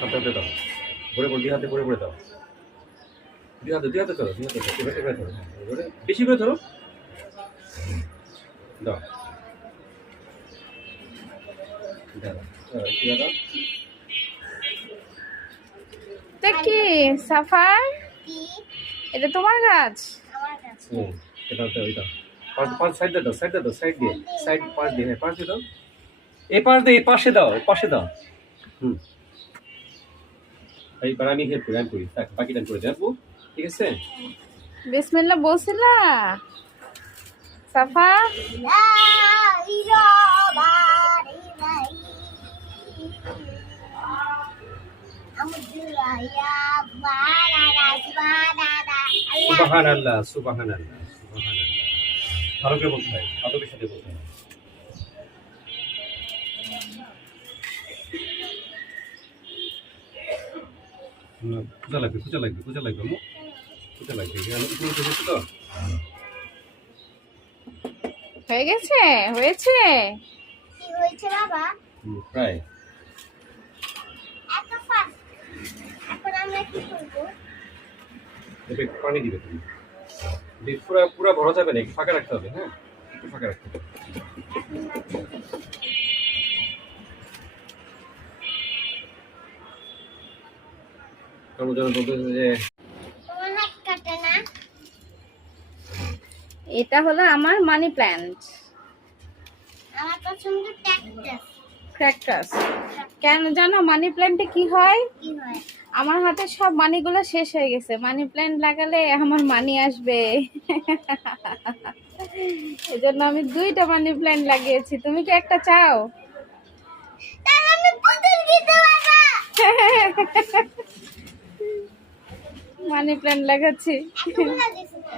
হাতে হাতে দাও, ভরে ভরে, দুই হাতে ভরে ভরে দাও, দুই হাতে ধরো, দুই হাতে ধরো, এভাবে ধরো, এবারে বেশি করে ধরো, দাও, দাও, দাও, এটা কি সাফার? এটা তোমার গাছ? এটা দাও, এটা পাঁচ পাঁচ সাইড দাও, সাইড দাও, সাইড দিয়ে, সাইড পাঁচ দিয়ে, হ্যাঁ পাঁচ দিয়ে দাও, এই পাশ দিয়ে, এই পাশে দাও, এই পাশে দাও। এইবার আমি হেল্প করি, আমি করি, থাক বাকিটা আমি করে দেবো, ঠিক আছে? বিসমিল্লাহ বলছিলা সাফা? সুবহানাল্লাহ, সুবহানাল্লাহ, সুবহানাল্লাহ। ভালো করে বলতে হয়, আদবের সাথে বলতে হয়। পূজা লাগবে, পূজা লাগবে, পূজা লাগবে, পূজা লাগবে, তো হয়ে গেছে? হয়েছে? কি হয়েছে বাবা? প্রায়। এত ফাস্ট। এখন আমরা কি করব? একটু পানি দিবে তুমি, পুরা পুরা ভরা যাবে না, একটু ফাঁকা রাখতে হবে, হ্যাঁ একটু ফাঁকা রাখতে হবে। কারণ যেন বলতেছে যে তোমার হাত কাটে না? এটা হলো আমার মানি প্ল্যান্ট। আমার পছন্দ ক্যাকটাস। ক্র্যাকটাস। কেন জানো মানি প্ল্যান্টে কি হয়? কি হয়? আমার হাতে সব মানিগুলো শেষ হয়ে গেছে, মানি প্ল্যান্ট লাগালে আমার মানি আসবে। এজন্য আমি 2টা মানি প্ল্যান্ট লাগিয়েছি। তুমি কি একটা চাও? তাহলে আমি পুতুল কিনতে পারবো। মানি প্ল্যান্ট লাগাচ্ছি। এতগুলো দিছো তো?